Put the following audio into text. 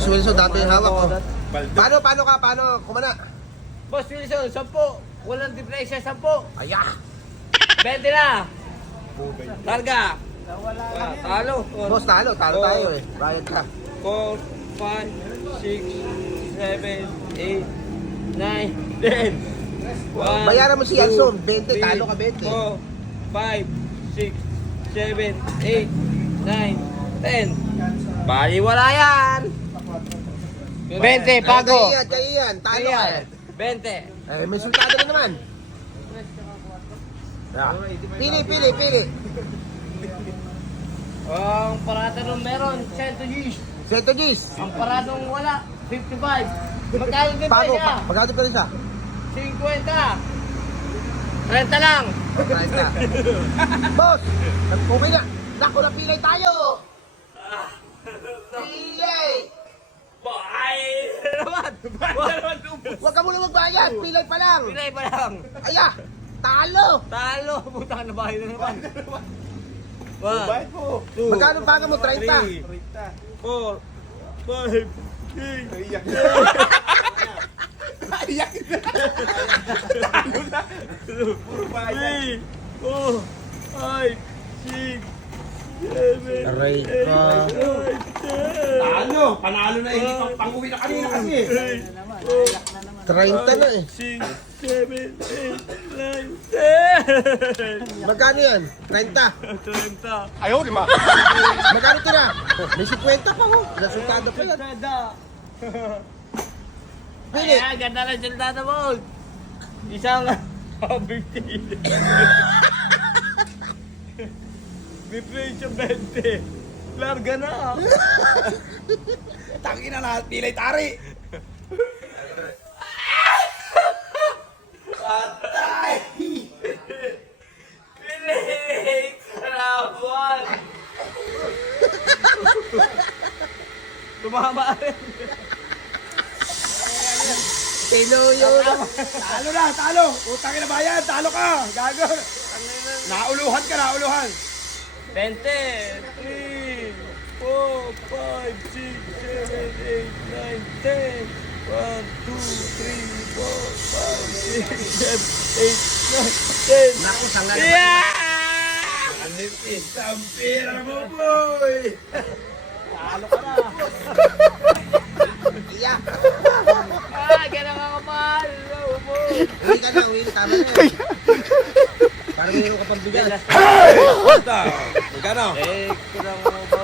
Boss Wilson, dati yung hawak ko. Paano kumana? Boss Wilson, 10. Walang diferensya, 10. Aya! 20 na. Targa. Talo. Boss, talo tayo eh. Bayad ka. 4, 5, 6, 7, 8, 9, 10. Bayaran mo si Yanson, 20, talo ka 20. 4, 5, 6, 7, 8, 9, 10. Bali wala yan. 20, pago. Kaya yan, talo ka. 20. Eh, may sultado na naman. Yeah. Pili. Ang parada nung meron, 100 Gs. Seto Gis. Ang paradong wala, 55. Magkano din pa Pago, niya? magkano ka rin sa? 50. 30 lang. Boss, okay na. Naku, napilay tayo. Pilay. naman. Huwag ka muna magbayad, pilay pa lang. Pinay pa lang. Aya, talo. Talo. Puta na bahay na naman. Bayad mo. 2, Magkano paga mo? 30. 4, 5, 6, Iyak na. Iyak na. Talo na. Puro bayad. 3, 4, 5, 6, 7, Aray ka. Talo. Panalo na eh. Pang-uwi na kanina kasi. 30 na eh. 6, 7, 8, 9, 10. Magkano yan? 30. 30. Ayaw, lima. Magkano tira? May 50 pa ko. Resultado pa yan. Pili. Ay, ganda lang resultado mo. Isang 50. Difference 20. Larga na. Tangin na lahat. Pilay tari. Piling Karawan. Tumama rin. Pinuyo na. Talo na, talo. Utangin na bayan. Talo ka. Gago. Nauluhan ka, nauluhan. 20, 3, 4, 5, 6, 7, 8, 9, 10. 1, 2, 3, 4, 5, 6, 7, 8, 9, 10. Naku, sanga na. Yeah! Isang pera mo, boy. Talo ka na. Iya. Ganun ka kapal. Uwi ka na, uwi. Tama na yan. Parang mayroon ka pang bigat. Magkano? Eh, kulang mo ba?